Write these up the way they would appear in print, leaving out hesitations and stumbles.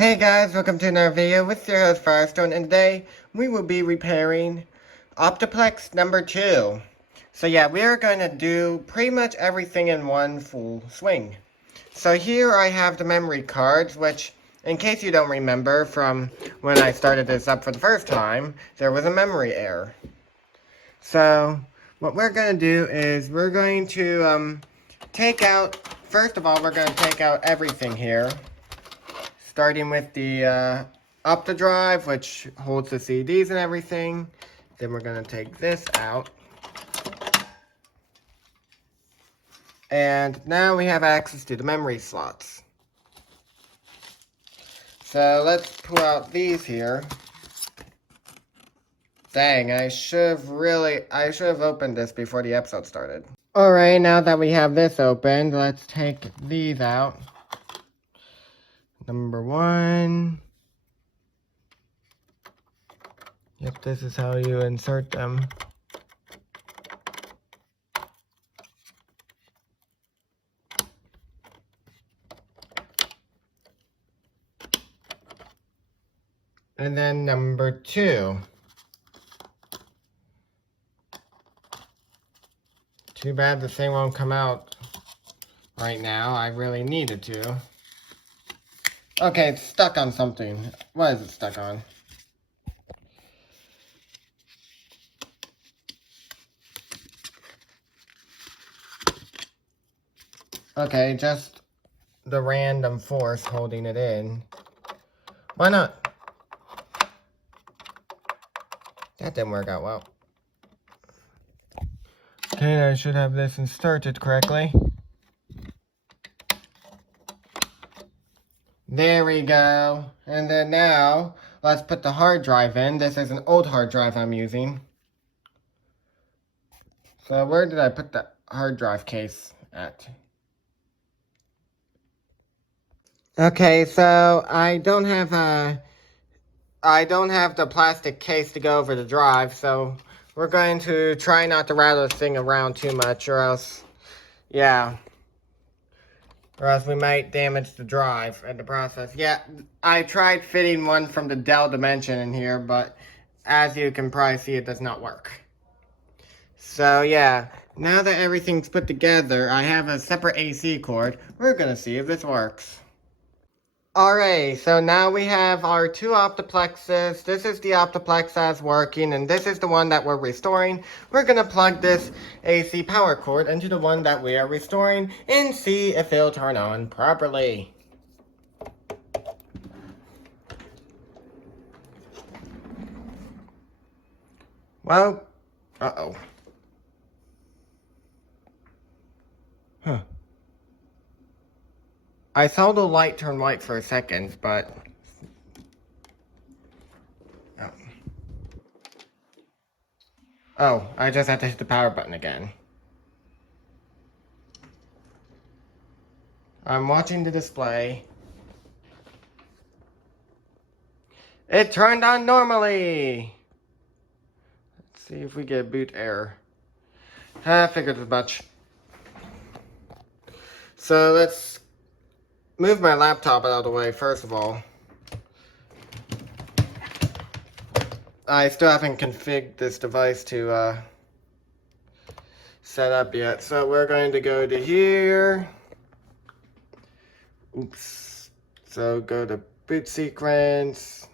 Hey guys, welcome to another video with your host Firestone, and today we will be repairing Optiplex number 2. So yeah, we are going to do pretty much everything in one full swing. So here I have the memory cards, which, in case you don't remember from when I started this up for the first time, there was a memory error. So what we're going to do is we're going to take out, first of all, we're going to take out everything here. Starting with the Opta drive, which holds the CDs and everything. Then we're going to take this out. And now we have access to the memory slots. So let's pull out these here. Dang, I should have opened this before the episode started. Alright, now that we have this opened, let's take these out. Number 1. Yep, this is how you insert them. And then number 2. Too bad this thing won't come out right now. I really needed to. Okay, it's stuck on something. What is it stuck on? Okay, just the random force holding it in. Why not? That didn't work out well. Okay, I should have this inserted correctly. There we go. And then now, let's put the hard drive in. This is an old hard drive I'm using. So where did I put the hard drive case at? Okay, so I don't have the plastic case to go over the drive, so we're going to try not to rattle this thing around too much, or else, yeah. Or else we might damage the drive in the process. Yeah, I tried fitting one from the Dell Dimension in here, but as you can probably see, it does not work. So yeah, now that everything's put together, I have a separate AC cord. We're gonna see if this works. Alright, so now we have our 2 Optiplexes. This is the Optiplex that's working, and this is the one that we're restoring. We're going to plug this AC power cord into the one that we are restoring and see if it'll turn on properly. Well, uh-oh. Huh. I saw the light turn white for a second, but... Oh, I just have to hit the power button again. I'm watching the display. It turned on normally! Let's see if we get a boot error. I figured as much. So let's move my laptop out of the way first of all. I still haven't configured this device to set up yet. So we're going to go to here. Oops. So go to boot sequence.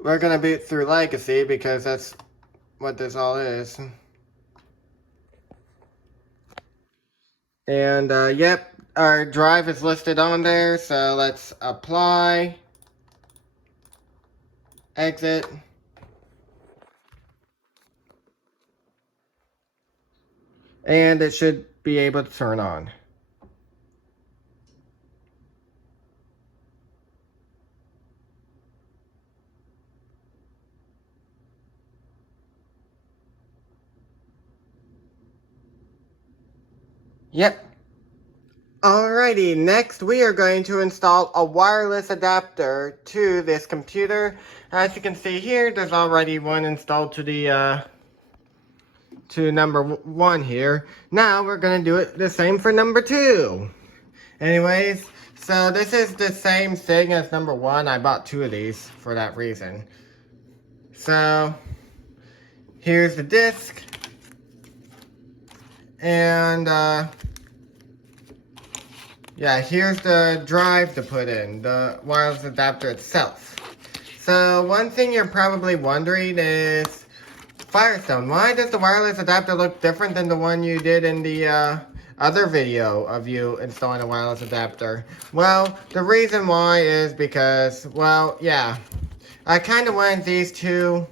We're going to boot through Legacy because that's what this all is. And yep, our drive is listed on there, so let's apply, exit, and it should be able to turn on. Yep. Alrighty, next we are going to install a wireless adapter to this computer. As you can see here, there's already one installed to the to number 1 here. Now we're going to do it the same for number 2. Anyways, so this is the same thing as number 1. I bought 2 of these for that reason. So here's the disc. And yeah, here's the drive to put in, the wireless adapter itself. So one thing you're probably wondering is, Firestone, why does the wireless adapter look different than the one you did in the other video of you installing a wireless adapter? Well, the reason why is because, well, yeah, I kind of wanted these two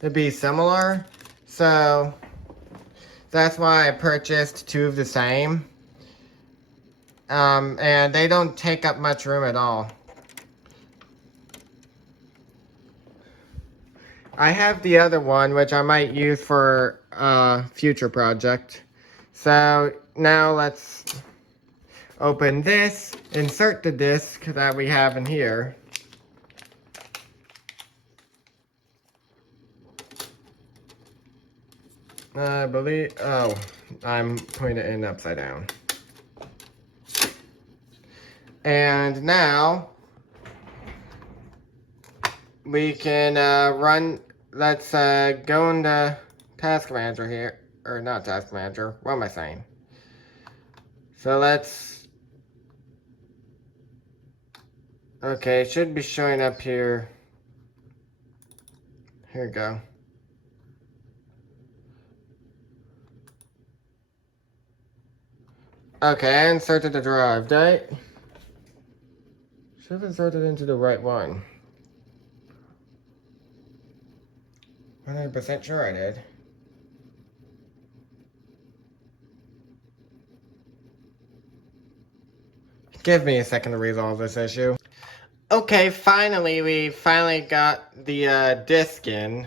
to be similar, so that's why I purchased 2 of the same. And they don't take up much room at all. I have the other one, which I might use for a future project. So now let's open this, insert the disc that we have in here. I believe, oh, I'm putting it in upside down. And now we can run, let's go into Task Manager here, or not Task Manager, what am I saying? So let's, okay, it should be showing up here. Here we go. Okay, I inserted the drive, right? Should have inserted into the right one. 100% sure I did. Give me a second to resolve this issue. Okay, finally, we got the disc in.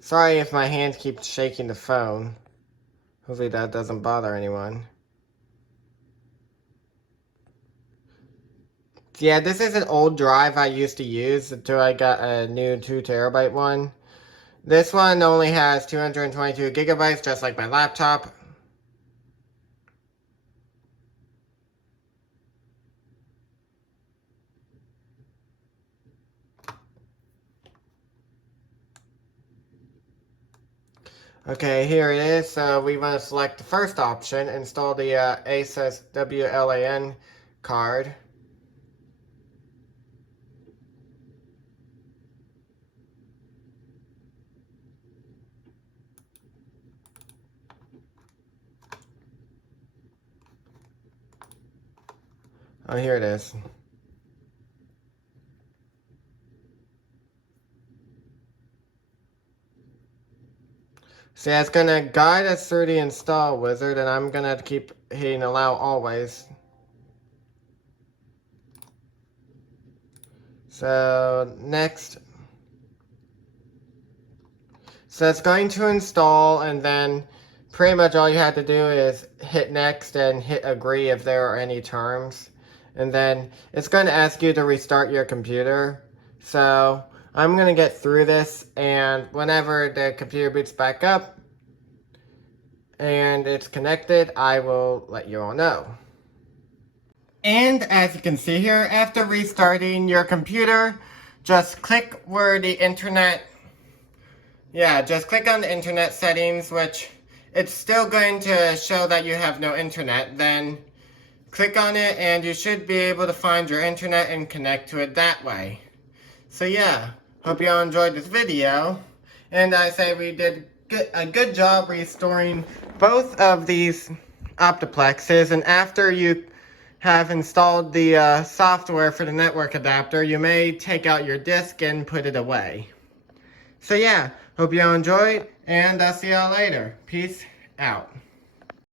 Sorry if my hand keeps shaking the phone. Hopefully that doesn't bother anyone. Yeah, this is an old drive I used to use until I got a new 2 terabyte one. This one only has 222 gigabytes, just like my laptop. Okay, here it is. So we want to select the first option, install the Asus WLAN card. Oh, here it is. See, it's gonna guide us through the install wizard, and I'm gonna keep hitting allow always. So, next. So it's going to install, and then pretty much all you have to do is hit next and hit agree if there are any terms. And then it's going to ask you to restart your computer. So I'm going to get through this, and whenever the computer boots back up and it's connected, I will let you all know. And as you can see here, after restarting your computer, just click where the internet, just click on the internet settings, which it's still going to show that you have no internet. Then click on it and you should be able to find your internet and connect to it that way. So yeah, hope you all enjoyed this video. And I say we did a good job restoring both of these optiplexes. And after you have installed the software for the network adapter, you may take out your disk and put it away. So yeah, hope you all enjoyed, and I'll see y'all later. Peace out.